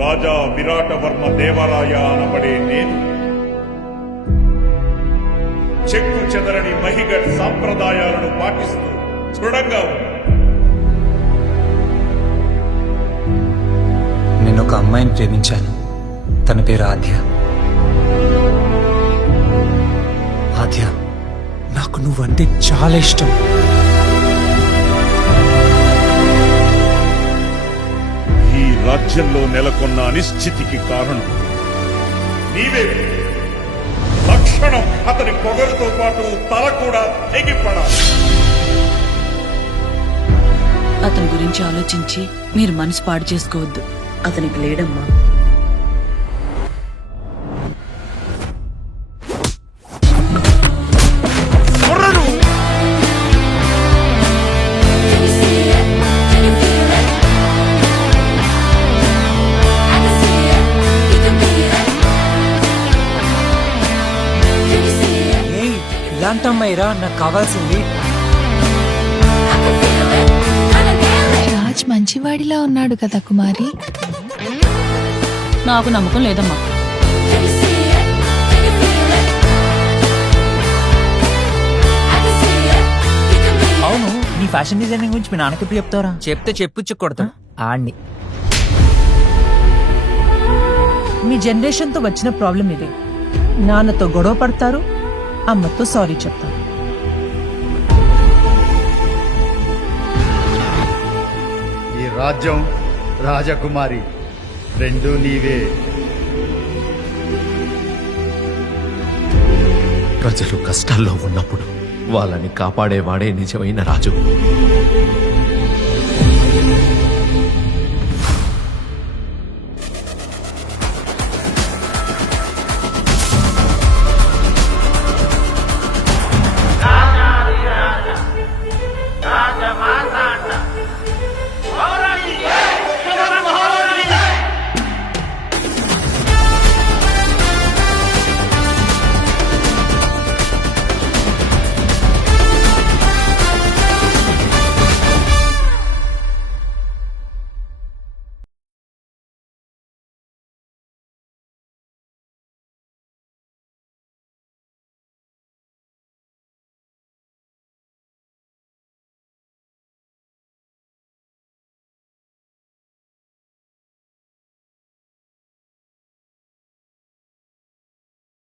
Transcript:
రాజా విరాటవర్మ దేవరాయ అనబడే నేను చెక్కు చెదరని మహిగఢ్ సాంప్రదాయాలను పాటిస్తూ దృఢంగా ఉన్నా. నేను ఒక అమ్మాయిని ప్రేమించాను. తన పేరు ఆద్య. ఆద్య, నాకు నువ్వంటే చాలా ఇష్టం. ఈ రాజ్యంలో నెలకొన్న అనిశ్చితికి కారణం నీవే. లక్షణం అతని పొగరుతో పాటు తల కూడా తెగిపడాలి. అతని గురించి ఆలోచించి మీరు మనసు పాడు చేసుకోవద్దు. అతనికి లేడమ్మా. ఇలాంటి అమ్మాయిరా నాకు కావాల్సింది. రాజ్ మంచివాడిలా ఉన్నాడు కదా కుమారి. నాకు నమ్మకం లేదమ్మా. అవును, నీ ఫ్యాషన్ డిజైనింగ్ గురించి మీ నాన్నకి ఎప్పుడు చెప్తారా? చెప్తే చెప్పుచ్చుకొడతాడు ఆడిని. మీ జనరేషన్ తో వచ్చిన ప్రాబ్లం ఇదే. నాన్నతో గొడవ పడతారు, అమ్మతో సారీ చెప్తారు. ఈ రాజ్యం, రాజకుమారి రెండు నీవే. ప్రజలు కష్టాల్లో ఉన్నప్పుడు వాళ్ళని కాపాడేవాడే నిజమైన రాజు.